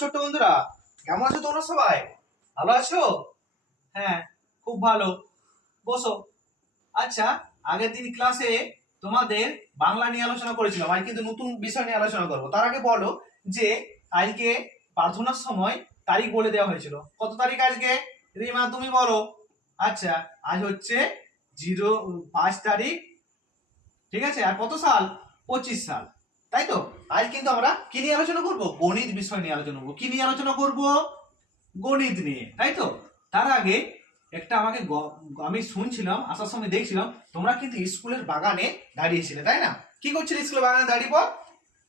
ছোট্ট বন্ধুরা? কেমন আছো তোমরা সবাই? ভালো আছো? হ্যাঁ খুব ভালো। বসো। আচ্ছা আগের দিন ক্লাসে তোমাদের বাংলা নিয়ে আলোচনা করেছিলাম। আজ কিন্তু নতুন বিষয় নিয়ে আলোচনা করব। তার আগে বলো যে, আজকে প্রার্থনার সময় তারিখ বলে দেওয়া হয়েছিল। কত তারিখ আজকে? রিমা তুমি বলো। আচ্ছা আজ হচ্ছে জিরো, পাঁচ তারিখ। ঠিক আছে? আর কত সাল? পঁচিশ সাল। তাই তো? আজ কিন্তু আমরা কি নিয়ে আলোচনা করব? গণিত বিষয় নিয়ে আলোচনা করব। কি নিয়ে আলোচনা করব? গণিত নিয়ে, তাই তো? তার আগে একটা আমাকে আমি শুনছিলাম, আসার সময় দেখছিলাম, তোমরা কিন্তু স্কুলের বাগানে দাঁড়িয়েছিলে, তাই না? কি করছিলে স্কুলের বাগানে দাঁড়িয়ে পর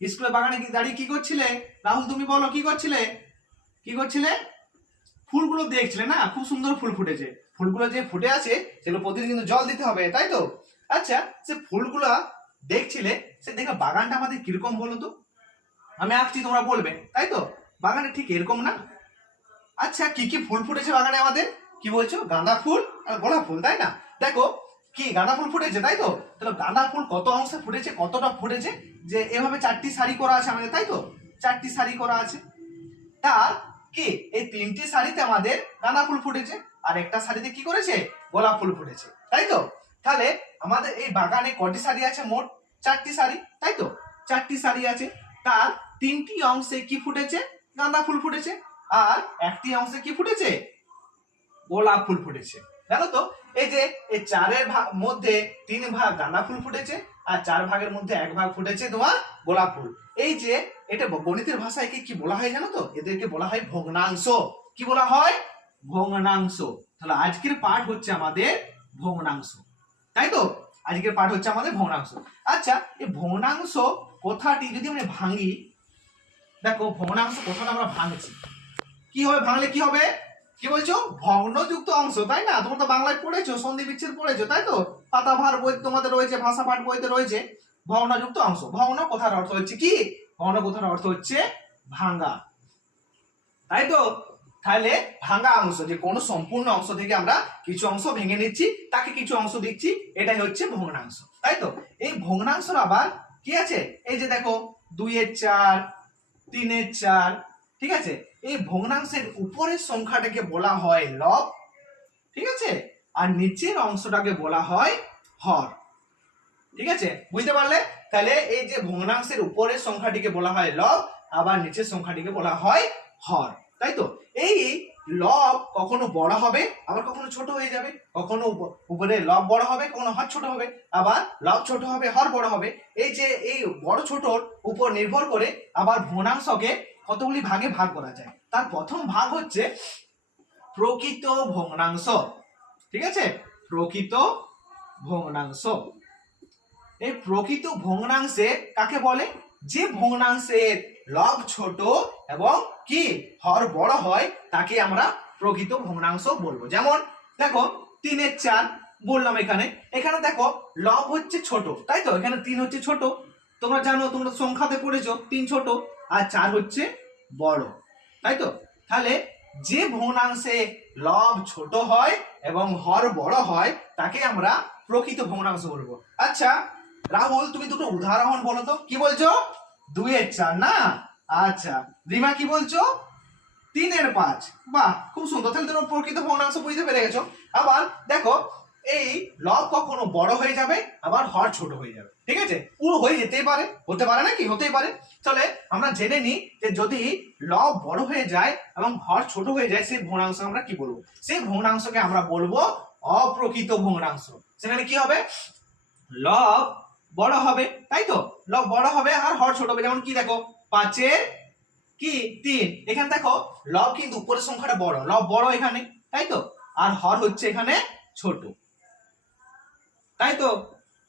স্কুলের বাগানে দাঁড়িয়ে কি করছিলে? রাহুল, তুমি বলো, কি করছিলে? কি করছিলে? ফুলগুলো দেখছিলে না? খুব সুন্দর ফুল ফুটেছে। ফুলগুলো যে ফুটে আছে, সেগুলো প্রতিদিন কিন্তু জল দিতে হবে, তাই তো? আচ্ছা সে ফুলগুলো দেখছিলে? সে দেখে বাগানটা আমাদের কীরকম বলো তো? আমি আঁকছি তোমরা বলবে, তাই তো? বাগানে ঠিক এরকম না? আচ্ছা কি কি ফুল ফুটেছে বাগানে আমাদের? কি বলছো? গাঁদা ফুল আর গোলাপ ফুল, তাই না? দেখো, কি গাঁদা ফুল ফুটেছে, তাই তো? তাহলে গাঁদা ফুল কত অংশে ফুটেছে, কতটা ফুটেছে? যে এভাবে চারটি শাড়ি করা আছে আমাদের, তাই তো? চারটি শাড়ি করা আছে। তার কি? এই তিনটি শাড়িতে আমাদের গাঁদা ফুল ফুটেছে, আর একটা শাড়িতে কি করেছে? গোলাপ ফুল ফুটেছে, তাই তো? তাহলে আমাদের এই বাগানে কটি শাড়ি আছে? মোট চারটি শাড়ি, তাই তো? চারটি শাড়ি আছে। তার তিনটি অংশে কি ফুটেছে? গাঁদা ফুল ফুটেছে। আর একটি অংশে কি ফুটেছে? গোলাপ ফুল ফুটেছে। জানো তো? এই যে, এই চারের ভাগ মধ্যে তিন ভাগ গাঁদা ফুল ফুটেছে আর চার ভাগের মধ্যে এক ভাগ ফুটেছে তোমার গোলাপ ফুল। এই যে, এটা গণিতের ভাষায় একে কি বলা হয় জানো তো? এদেরকে বলা হয় ভগ্নাংশ। কি বলা হয়? ভগ্নাংশ। তাহলে আজকের পাঠ হচ্ছে আমাদের ভগ্নাংশ। তাই তো? আজকের পাঠ হচ্ছে আমাদের ভগ্নাংশ। আচ্ছা এই ভগ্নাংশ কথাটি? যদি আমরা ভাঙি, দেখো ভগ্নাংশ কথাটা আমরা ভাঙছি। কি হবে? ভাঙলে কি হবে? কি বলছো? ভগ্নযুক্ত অংশ, তাই না? তোমরা তো বাংলায় পড়েছো, সন্ধি বিচ্ছেদ পড়েছো, তাই তো? পাতাভার বই তোমাদের রয়েছে ভাষা পাঠ বইতে রয়েছে, ভগ্নযুক্ত অংশ। ভগ্ন কথার অর্থ হচ্ছে কি? ভগ্ন কথার অর্থ হচ্ছে ভাঙা তাই তো? তাহলে ভাঙা অংশ, যে কোনো সম্পূর্ণ অংশ থেকে আমরা কিছু অংশ ভেঙে নিচ্ছি, তাকে কিছু অংশ দিচ্ছি, এটাই হচ্ছে ভগ্নাংশ, তাই তো? এই ভগ্নাংশের আবার কি আছে? এই যে দেখো, দুইয়ের চার, তিনের চার, ঠিক আছে? এই ভগ্নাংশের উপরের সংখ্যাটাকে বলা হয় লব, ঠিক আছে? আর নিচের অংশটাকে বলা হয় হর, ঠিক আছে? বুঝতে পারলে? তাহলে এই যে ভগ্নাংশের উপরের সংখ্যাটিকে বলা হয় লব, আবার নিচের সংখ্যাটিকে বলা হয় হর, তাই তো? এই লব কখনো বড় হবে, আবার কখনো ছোট হয়ে যাবে। কখনো উপ- উপরে লব বড় হবে, কখনো হর ছোট হবে, আবার লব ছোট হবে, হর বড় হবে। এই যে, এই বড় ছোটর উপর নির্ভর করে আবার ভগ্নাংশকে কতগুলি ভাগে ভাগ করা যায়? তার প্রথম ভাগ হচ্ছে প্রকৃত ভগ্নাংশ। ঠিক আছে? প্রকৃত ভগ্নাংশ। এই প্রকৃত ভগ্নাংশে কাকে বলে? যে ভগ্নাংশের লব ছোট এবং কি হর বড় হয়, তাকে আমরা প্রকৃত ভগ্নাংশ বলব। যেমন, দেখো, তিনের চার, বললাম এখানে। এখানে দেখো, লব হচ্ছে ছোট, তাই তো? এখানে তিন হচ্ছে ছোট। তোমরা জানো, তোমরা সংখ্যাতে পড়েছো, তিন ছোট আর চার হচ্ছে বড়, তাই তো? তাহলে যে ভগ্নাংশে লব ছোট হয় এবং হর বড় হয়, তাকে আমরা প্রকৃত ভগ্নাংশ বলব। আচ্ছা রাহুল, তুমি দুটো উদাহরণ বলো তো। কি বলছো? দুইয়ের চার, না? আচ্ছা রিমা কি বলছো? তিনের পাঁচ। বাহ, খুব সুন্দর। তাহলে তোমরা প্রকৃত ভগ্নাংশ বুঝতে পেরে গেছো। আবার দেখো, এই লব কখনো বড় হয়ে যাবে, আবার হর ছোট হয়ে যাবে। ঠিক আছে? পুরো হয়ে যেতেই পারে, হতে পারে নাকি হতেই পারে। তাহলে আমরা জেনে নিই যে যদি লব বড় হয়ে যায় এবং হর ছোট হয়ে যায়, সেই ভগ্নাংশ আমরা কি বলব? সেই ভগ্নাংশকে আমরা বলব অপ্রকৃত ভগ্নাংশ। সেখানে কি হবে? লব বড় হবে, তাই তো? লব বড় হবে আর হর ছোট হবে। যেমন কি দেখো? পাঁচের কি? তিন। এখানে দেখো, লব কিন্তু উপরের সংখ্যাটা বড়। লব বড় এখানে, তাই তো? আর হর হচ্ছে এখানে ছোট। তাই তো?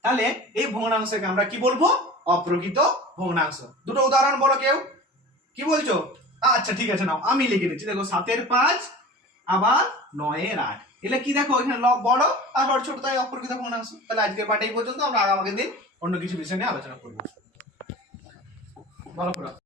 তাহলে এই ভগ্নাংশকে আমরা কি বলব? অপ্রকৃত ভগ্নাংশ। দুটো উদাহরণ বলো কেউ। কি বলছো? আচ্ছা ঠিক আছে, নাও। আমি লিখে দিচ্ছি। দেখো, সাতের পাঁচ, আবার নয়ের আট। এলে কি দেখো? এখানে লব বড় আর হর ছোট, তাই অপ্রকৃত ভগ্নাংশ। তাহলে আজকের এই পর্যন্ত। আমরা আগামী দিন অন্য কিছু বিষয় নিয়ে আলোচনা করব। ভালো করে